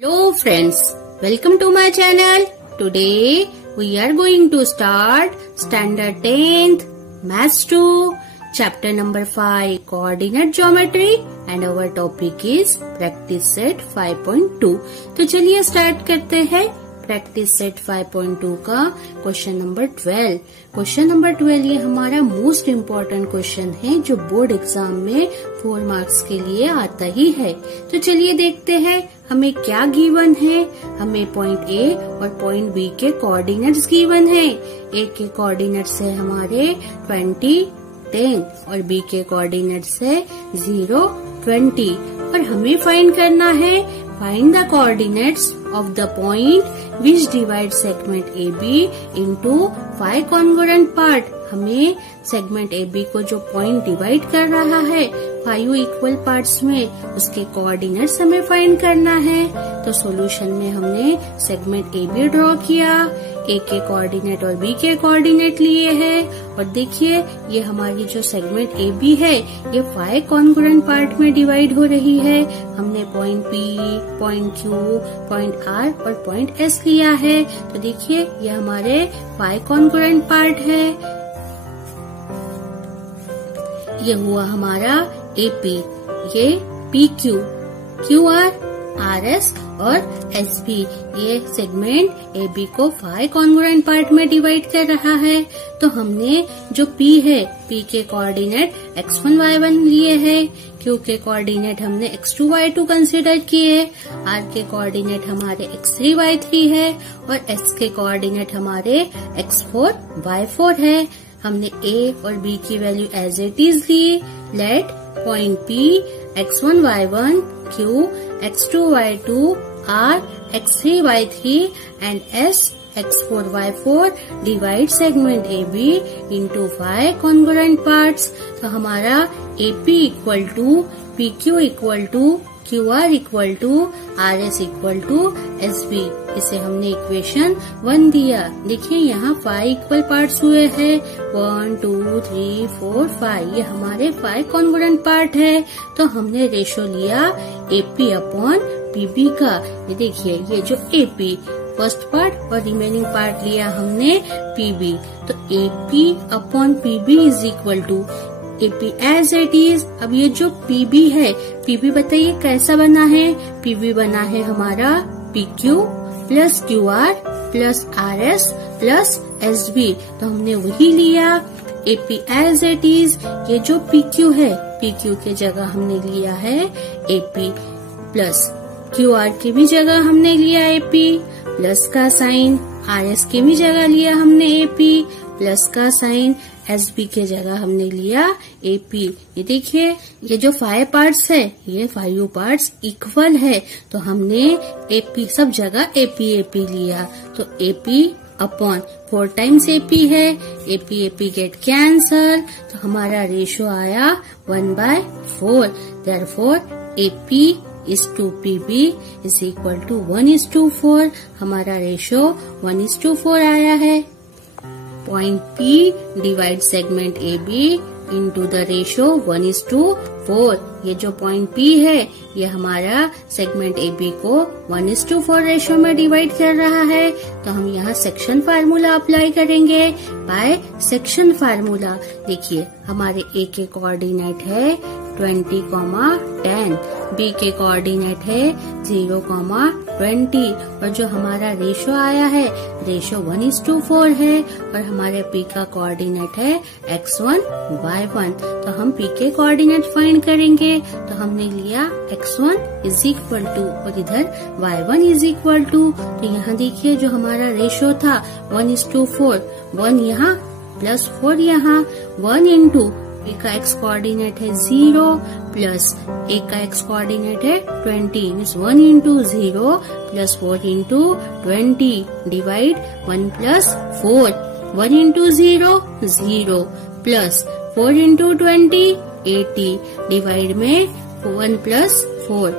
Hello friends, welcome to my channel. Today we are going to start standard 10th maths 2 chapter number 5 coordinate geometry and our topic is practice set 5.2. तो चलिए start करते हैं practice set 5.2 का question number 12। Question number 12 ये हमारा most important question है जो board exam में 4 मार्क्स के लिए आता ही है। तो चलिए देखते हैं हमें क्या गिवन है। हमें पॉइंट ए और पॉइंट बी के कोऑर्डिनेट्स गिवन है। ए के कोऑर्डिनेट्स है हमारे 20, 10 और बी के कोऑर्डिनेट्स है 0, 20 और हमें फाइंड करना है find the coordinates of the point which divides segment AB into 5 congruent part। हमें सेगमेंट AB को जो पॉइंट डिवाइड कर रहा है 5 इक्वल पार्ट्स में उसके कोऑर्डिनेट्स हमें फाइंड करना है। तो सॉल्यूशन में हमने सेगमेंट AB ड्रॉ किया, A के कोऑर्डिनेट और B के कोऑर्डिनेट लिए हैं और देखिए ये हमारी जो सेगमेंट AB है ये 5 कॉन्ग्रुएंट पार्ट में डिवाइड हो रही है। हमने point P, point Q, point R और पॉइंट S लिया है। तो देखिए ये हमारे 5 कॉन्ग्रुएंट पार्ट है। ये हुआ हमारा AP, ये PQ, QR, RS और SB। ये सेगमेंट AB को 5 कॉन्ग्रुएंट पार्ट में डिवाइड कर रहा है। तो हमने जो P है, P के कोऑर्डिनेट x1, y1 लिए हैं, Q के कोऑर्डिनेट हमने x2, y2 कंसीडर किए, R के कोऑर्डिनेट हमारे x3, y3 है और S के कोऑर्डिनेट हमारे x4, y4 है। हमने A और B की वैल्यू एज इट इज ली। Let point P x1, y1, Q x2, y2, R x3, y3 and S x4, y4 divide segment AB into 5 congruent parts। तो हमारा AP equal to PQ equal to QR equal to RS equal to SB। इसे हमने equation 1 दिया। देखिए यहाँ 5 equal parts हुए हैं, 1, 2, 3, 4, 5। ये हमारे 5 कॉन्ग्रुएंट पार्ट है। तो हमने रेशो लिया AP अपॉन PB का। ये देखिए ये जो AP फर्स्ट पार्ट और रिमेनिंग पार्ट लिया हमने PB। तो AP upon PB is equal to AP as it is. अब ये जो PB है, PB बताइए कैसा बना है। PB बना है हमारा PQ plus QR plus RS plus SB। तो हमने वही लिया AP एज इट इज। ये जो PQ है, PQ के जगह हमने लिया है AP प्लस QR की भी जगह हमने लिया AP प्लस का साइन, RS की भी जगह लिया हमने AP प्लस का साइन, SB के जगह हमने लिया AP। ये देखिए ये जो 5 पार्ट्स है ये 5 पार्ट्स इक्वल है। तो हमने AP सब जगह AP लिया। तो AP अपॉन 4 टाइम्स AP है, AP गेट कैंसल। तो हमारा रेशो आया 1/4। Therefore AP is to PB is equal to 1:4। हमारा रेशो 1:4 आया है। Point P divide segment AB into the ratio 1:4। ये जो पॉइंट P है ये हमारा सेगमेंट AB को 1:4 रेशो में डिवाइड कर रहा है। तो हम यहाँ सेक्शन फार्मूला अप्लाई करेंगे। बाय सेक्शन फार्मूला देखिए हमारे A के कोऑर्डिनेट है 20, 10, B के कोऑर्डिनेट है 0, 20 और जो हमारा रेशो आया है रेशो 1:4 है और हमारे P का कोऑर्डिनेट है x1, y1। तो हम P के कोऑर्डिनेट फाइंड करेंगे। तो हमने लिया x1 इज इक्वल टू और इधर y1 इज इक्वल टू। तो यहाँ देखिए जो हमारा रेशो था 1:4, 1 यहाँ प्लस 4 यहाँ, 1 इंटू A का x कोऑर्डिनेट है 0 प्लस A का x कोऑर्डिनेट है 20 means 1 into 0 plus 4 into 20 divide 1 plus 4। 1 into 0 0 plus 4 into 20 80 divide में 1 प्लस 4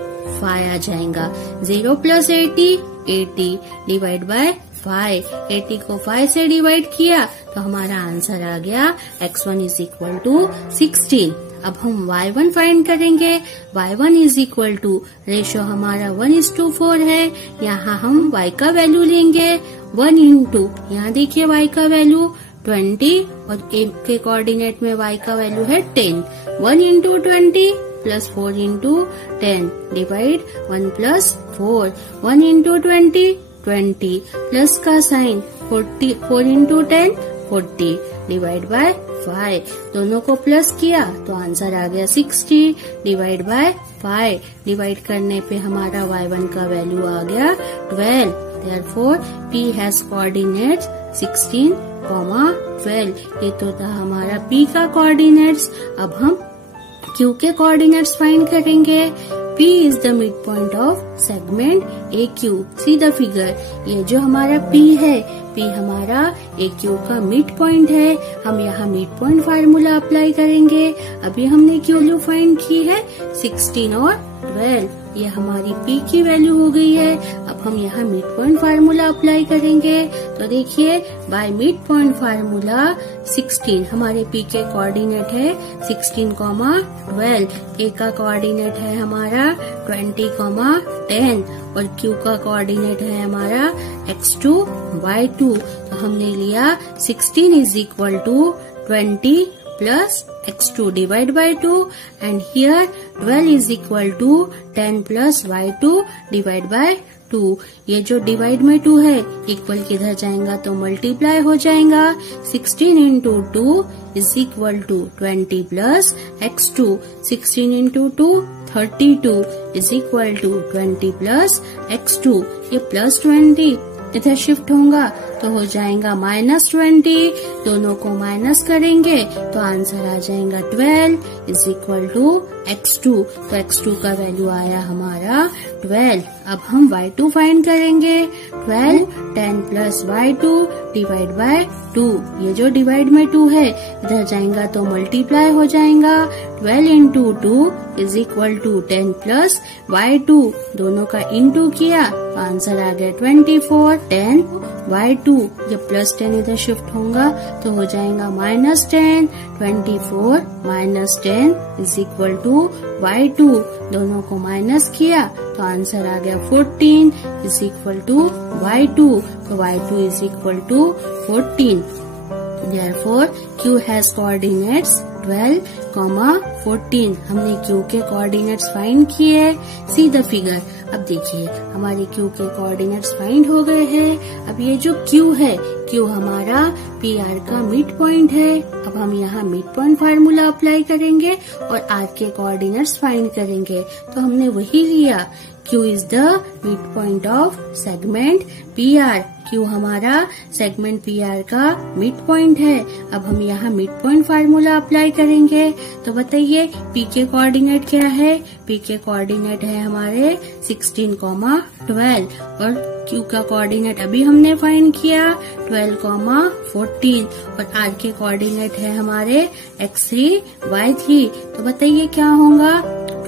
5 आ जाएगा। 0 प्लस 80 डिवाइड बाय 5। 80 को 5 से डिवाइड किया तो हमारा आंसर आ गया x1 इज इक्वल टू 16। अब हम y1 फाइंड करेंगे। y1 is equal to, ratio हमारा 1:4 है। यहाँ हम y का वैल्यू लेंगे 1 इंटू, यहाँ देखिए y का वैल्यू 20 और a के कोऑर्डिनेट में y का वैल्यू है 10। 1 into 20 plus 4 into 10 divide 1 plus 4। 1 into 20 20 plus का साइन 4 इंटू 10 40 डिवाइड बाय 5। दोनों को प्लस किया तो आंसर आ गया 60 डिवाइड बाय 5। डिवाइड करने पे हमारा y1 का वैल्यू आ गया 12। Therefore, P has coordinates 16, 12। ये तो था हमारा P का कोऑर्डिनेट्स। अब हम Q के कोऑर्डिनेट्स फाइंड करेंगे। P is the midpoint of segment AQ. See the figure. ये जो हमारा P है, P हमारा AQ का मिड पॉइंट है। हम यहाँ मिड पॉइंट फार्मूला अप्लाई करेंगे। अभी हमने Q वैल्यू फाइंड की है 16 और 12। ये हमारी P की वैल्यू हो गई है। अब हम यहाँ मिड पॉइंट फार्मूला अप्लाई करेंगे। तो देखिए, बाय मिड पॉइंट फार्मूला 16 हमारे P के कोऑर्डिनेट है 16, 12। A का कोऑर्डिनेट है हमारा 20, 10 और Q का कोऑर्डिनेट है हमारा x2, y2। तो हमने लिया 16 is equal to 20 plus x2 divide by 2 and here 12 is equal to 10 plus y2 divide by 2। ये जो डिवाइड में 2 है इक्वल किधर जाएगा तो मल्टीप्लाई हो जाएगा। 16 into 2 is equal to 20 plus x2। 16 into 2 32 is equal to 20 plus x2। ये प्लस 20 इधर शिफ्ट होगा तो हो जाएगा -20। दोनों को माइनस करेंगे तो आंसर आ जाएगा 12 इज इक्वल टू x2। तो x2 का वैल्यू आया हमारा 12। अब हम y2 फाइंड करेंगे। 12 10 प्लस y2 डिवाइड बाय 2। ये जो डिवाइड में 2 है इधर जाएगा तो मल्टीप्लाई हो जाएगा। 12 into 2 is equal to 10 plus y2। दोनों का इंटू किया तो आंसर आ गया 24। 10 y2, जब प्लस 10 इधर शिफ्ट होगा तो हो जाएगा -10। 24 minus 10 is equal to y2। दोनों को माइनस किया तो आंसर आ गया 14 इज इक्वल टू y2। तो y2 is equal to 14। Therefore, Q has coordinates 12, 14। हमने Q के कोऑर्डिनेट्स फाइंड किए। See the figure. अब देखिए, हमारे Q के कोऑर्डिनेट्स फाइंड हो गए हैं। अब ये जो Q है, Q हमारा PR का मिड पॉइंट है। अब हम यहाँ मिड पॉइंट फार्मूला अप्लाई करेंगे और R के कोऑर्डिनेट्स फाइंड करेंगे। तो हमने वही लिया। Q is the midpoint of segment PR। Q हमारा सेगमेंट PR का मिड पॉइंट है। अब हम यहाँ मिड पॉइंट फार्मूला अप्लाई करेंगे। तो बताइए P के कोऑर्डिनेट क्या है? P के कोऑर्डिनेट है हमारे 16, 12 और Q का कोऑर्डिनेट अभी हमने फाइंड किया 12, 14 और R के कोऑर्डिनेट है हमारे x3, y3। तो बताइए क्या होगा?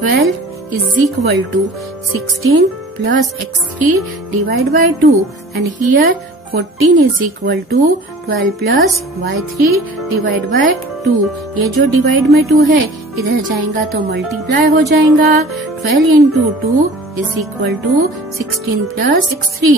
12 is equal to 16 plus x3 divide by 2 and here 14 is equal to 12 plus y3 divide by 2। ये जो डिवाइड में 2 है इधर जाएगा तो मल्टीप्लाई हो जाएगा। 12 into 2 is equal to 16 plus x3।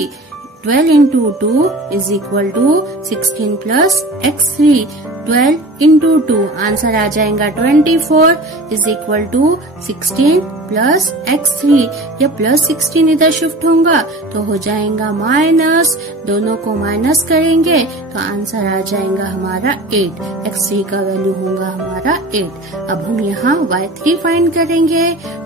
12 into 2 is equal to 16 plus x3। 12 into 2 answer आ जाएगा 24 is equal to 16 plus x3। ये प्लस 16 इधर शिफ्ट होगा तो हो जाएगा माइनस। दोनों को माइनस करेंगे तो आंसर आ जाएगा हमारा 8। x3 का वैल्यू होगा हमारा 8। अब हम यहाँ y3 फाइंड करेंगे।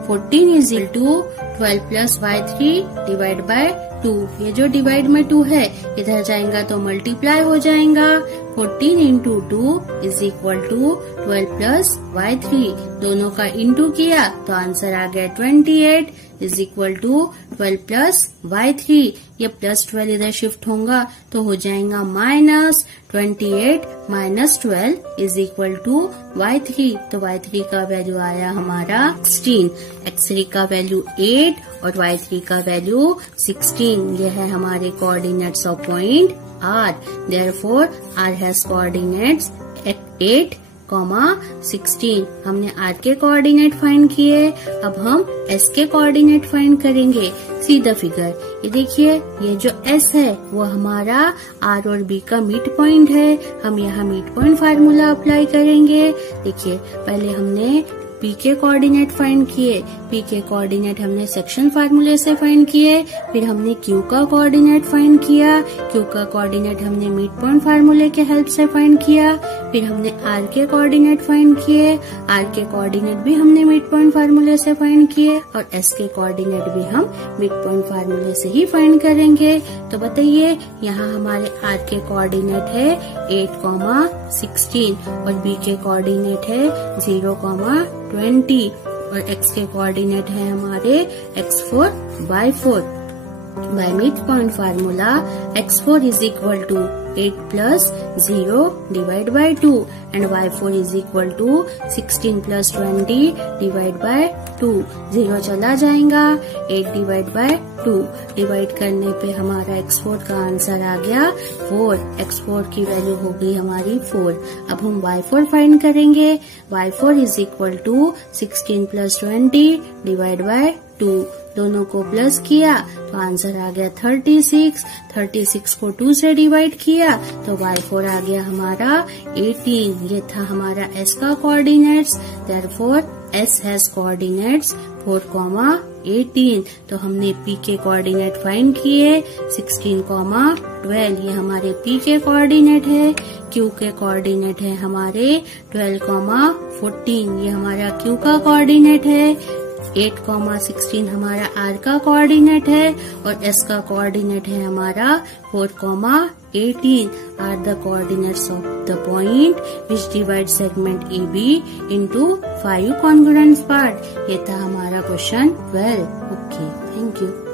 14 is equal to 12 plus y3 divide by 2। ये जो डिवाइड में 2 है इधर जाएगा तो मल्टीप्लाई हो जाएगा। 14 into 2 is equal to 12 plus y3। दोनों का इंटू किया तो आंसर आ गया 28 is equal to 12 plus y3। ये प्लस 12 इधर शिफ्ट होगा तो हो जाएगा minus. 28 minus 12 is equal to y3। तो y3 का वैल्यू आया हमारा 16। x3 का वैल्यू 8 और y3 का वैल्यू 16। ये है हमारे coordinates of point R। Therefore, R has coordinates 8, 16। हमने आर के कोऑर्डिनेट फाइंड किए, अब हम एस के कोऑर्डिनेट फाइंड करेंगे। सी द फिगर, ये देखिए, ये जो एस है वो हमारा आर और बी का मिड पॉइंट है। हम यहाँ मिड पॉइंट फार्मूला अप्लाई करेंगे। देखिए, पहले हमने पी के कोऑर्डिनेट फाइंड किए, पी के कोऑर्डिनेट हमने सेक्शन फार्मूले से फाइंड किए, फिर हमने क्यू का कोऑर्डिनेट फाइंड किया, क्यू का कोऑर्डिनेट हमने मिड पॉइंट फार्मूले के हेल्प से फाइंड किया, फिर हमने आर के कोऑर्डिनेट फाइंड किए, आर के कोऑर्डिनेट भी हमने मिड पॉइंट फार्मूले से फाइंड किए, और एस के कोऑर्डिनेट भी हम मिड पॉइंट फार्मूले से ही फाइंड करेंगे। तो बताइए, यहाँ हमारे आर के कोऑर्डिनेट है 8, 16 और बी के कोऑर्डिनेट है 0, 20 और x के कोऑर्डिनेट है हमारे x4 by 4। By mid point formula x4 is equal to 8 plus 0 divide by 2 and y4 is equal to 16 plus 20 divide by 2। 0 चला जाएगा, 8 डिवाइड बाय 2 डिवाइड करने पे हमारा x4 का आंसर आ गया 4। x4 की वैल्यू हो गई हमारी 4। अब हम y4 फाइंड करेंगे। y4 is equal to 16 plus 20 divide by 2। दोनों को प्लस किया तो आंसर आ गया 36। 36 को 2 से डिवाइड किया तो y4 आ गया हमारा 18। ये था हमारा s का coordinates. Therefore s has coordinates 4, 18। तो हमने p के कोऑर्डिनेट फाइंड किए 16, 12। ये हमारे p के कोऑर्डिनेट है। q के कोऑर्डिनेट है हमारे 12, 14। ये हमारा q का कोऑर्डिनेट है। 8, 16 हमारा r का कोऑर्डिनेट है और s का कोऑर्डिनेट है हमारा 4, 18 are the coordinates of the point which divide segment AB into 5 congruent part. ये था हमारा क्वेश्चन 12। Okay, thank you.